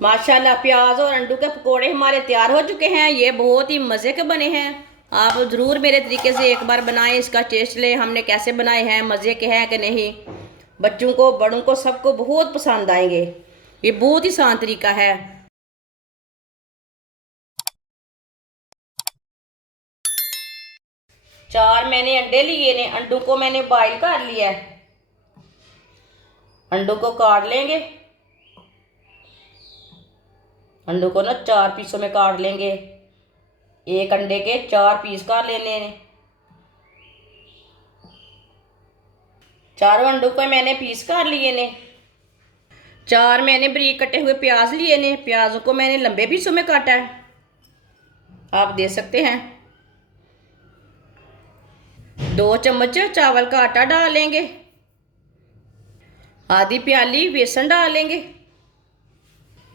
माशाल्लाह प्याज और अंडू के पकोड़े हमारे तैयार हो चुके हैं। ये बहुत ही मज़े के बने हैं। आप ज़रूर मेरे तरीके से एक बार बनाएं, इसका टेस्ट लें हमने कैसे बनाए हैं, मज़े के हैं कि नहीं। बच्चों को बड़ों को सबको बहुत पसंद आएंगे। ये बहुत ही आसान तरीका है। चार मैंने अंडे लिए ने, अंडों को मैंने बॉईल कर लिया है। अंडों को काट लेंगे। अंडों को ना चार पीसों में काट लेंगे। एक अंडे के चार पीस कर लेने हैं। चारों अंडों को मैंने पीस कर लिए ने। चार मैंने बारीक कटे हुए प्याज लिए ने, प्याजों को मैंने लंबे पीसों में काटा है, आप दे सकते हैं। 2 चम्मच चावल का आटा डालेंगे। आधी प्याली बेसन डालेंगे।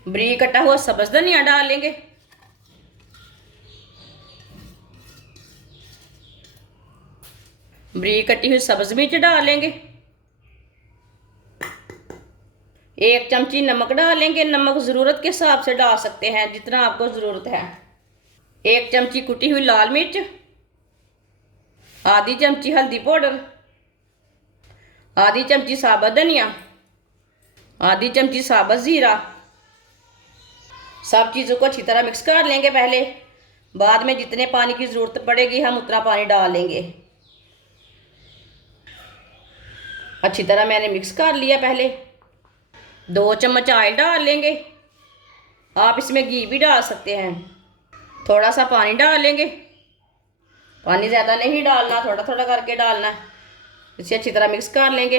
बारीक कटा हुआ सब्ज धनिया डालेंगे। बारीक कटी हुई सब्ज मिर्च डालेंगे। 1 चमची नमक डालेंगे। नमक ज़रूरत के हिसाब से डाल सकते हैं, जितना आपको ज़रूरत है। 1 चमची कुटी हुई लाल मिर्च। आधी चमची हल्दी पाउडर। आधी चमची साबुत धनिया। आधी चमची साबुत ज़ीरा। सब चीज़ों को अच्छी तरह मिक्स कर लेंगे पहले। बाद में जितने पानी की ज़रूरत पड़ेगी हम उतना पानी डाल लेंगे। अच्छी तरह मैंने मिक्स कर लिया। पहले 2 चम्मच ऑयल डाल लेंगे। आप इसमें घी भी डाल सकते हैं। थोड़ा सा पानी डाल लेंगे। पानी ज़्यादा नहीं डालना, थोड़ा थोड़ा करके डालना है। इसे अच्छी तरह मिक्स कर लेंगे।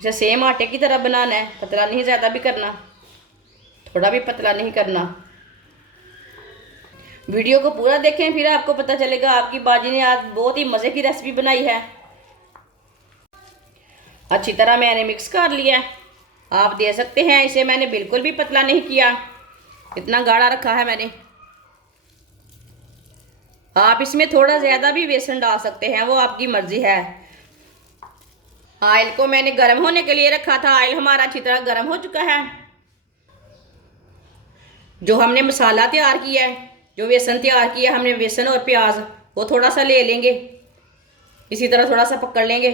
इसे सेम आटे की तरह बनाना है, पतला नहीं ज़्यादा भी करना, थोड़ा भी पतला नहीं करना। वीडियो को पूरा देखें, फिर आपको पता चलेगा आपकी बाजी ने आज बहुत ही मज़े की रेसिपी बनाई है। अच्छी तरह मैंने मिक्स कर लिया है, आप दे सकते हैं। इसे मैंने बिल्कुल भी पतला नहीं किया, इतना गाढ़ा रखा है मैंने। आप इसमें थोड़ा ज़्यादा भी बेसन डाल सकते हैं, वो आपकी मर्जी है। ऑयल को मैंने गर्म होने के लिए रखा था। ऑयल हमारा अच्छी तरह गर्म हो चुका है। जो हमने मसाला तैयार किया है, जो बेसन तैयार किया हमने, बेसन और प्याज, वो थोड़ा सा ले लेंगे। इसी तरह थोड़ा सा पकड़ लेंगे।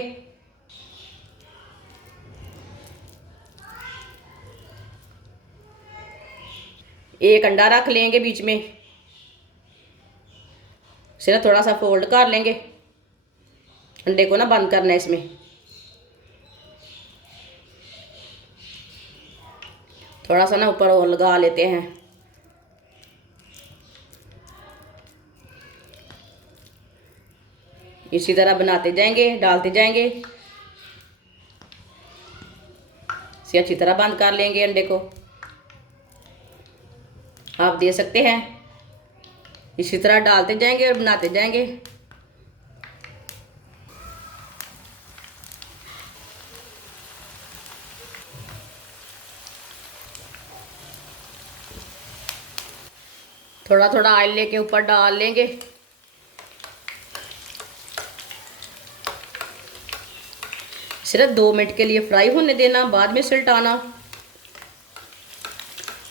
एक अंडा रख लेंगे बीच में, इसे थोड़ा सा फोल्ड कर लेंगे। अंडे को ना बंद करना है इसमें। थोड़ा सा ना ऊपर और लगा लेते हैं। इसी तरह बनाते जाएंगे, डालते जाएंगे। इसे अच्छी तरह बंद कर लेंगे अंडे को, आप दे सकते हैं। इसी तरह डालते जाएंगे और बनाते जाएंगे। थोड़ा थोड़ा ऑयल लेके ऊपर डाल लेंगे। सिर्फ 2 मिनट के लिए फ्राई होने देना, बाद में सल्टाना।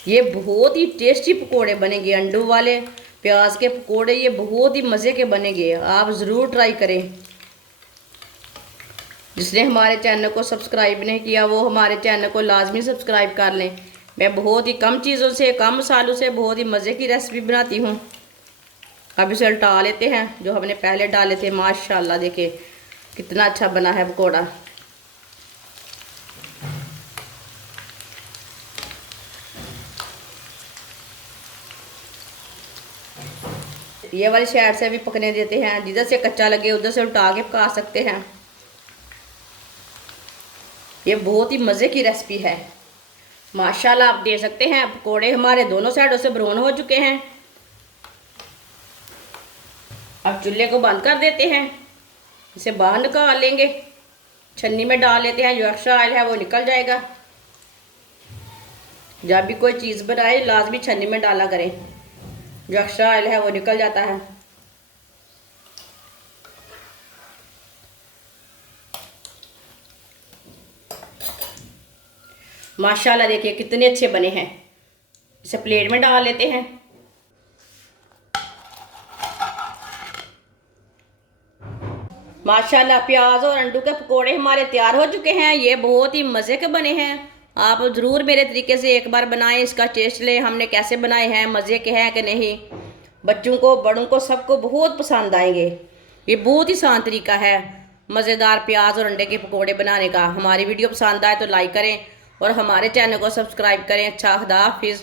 ये बहुत ही टेस्टी पकोड़े बनेंगे, अंडों वाले प्याज के पकोड़े। ये बहुत ही मज़े के बनेंगे, आप ज़रूर ट्राई करें। जिसने हमारे चैनल को सब्सक्राइब नहीं किया वो हमारे चैनल को लाजमी सब्सक्राइब कर लें। मैं बहुत ही कम चीज़ों से, कम मसालों से बहुत ही मज़े की रेसिपी बनाती हूँ। अब इसे उल्टा लेते हैं। जो हमने पहले डाले थे, माशाल्लाह देखिए कितना अच्छा बना है पकोड़ा। ये वाली साइड से भी पकने देते हैं, जिधर से कच्चा लगे उधर से उल्टा के पका सकते हैं। ये बहुत ही मज़े की रेसिपी है, माशाल्लाह आप दे सकते हैं। पकोड़े हमारे दोनों साइडों से ब्राउन हो चुके हैं। अब चूल्हे को बंद कर देते हैं। इसे बाहर निकाल लेंगे, छन्नी में डाल लेते हैं। जो एक्स्ट्रा ऑयल है वो निकल जाएगा। जब भी कोई चीज़ बनाए लाजमी छन्नी में डाला करें, जो एक्स्ट्रा ऑयल है वो निकल जाता है। माशाल्लाह देखिए कितने अच्छे बने हैं। इसे प्लेट में डाल लेते हैं। माशाल्लाह प्याज और अंडू के पकोड़े हमारे तैयार हो चुके हैं। ये बहुत ही मज़े के बने हैं। आप ज़रूर मेरे तरीके से एक बार बनाएं, इसका टेस्ट लें हमने कैसे बनाए हैं, मज़े के हैं कि नहीं। बच्चों को बड़ों को सबको बहुत पसंद आएंगे। ये बहुत ही आसान तरीका है मज़ेदार प्याज और अंडे के पकोड़े बनाने का। हमारी वीडियो पसंद आए तो लाइक करें और हमारे चैनल को सब्सक्राइब करें। अच्छा, खुदा हाफिज़।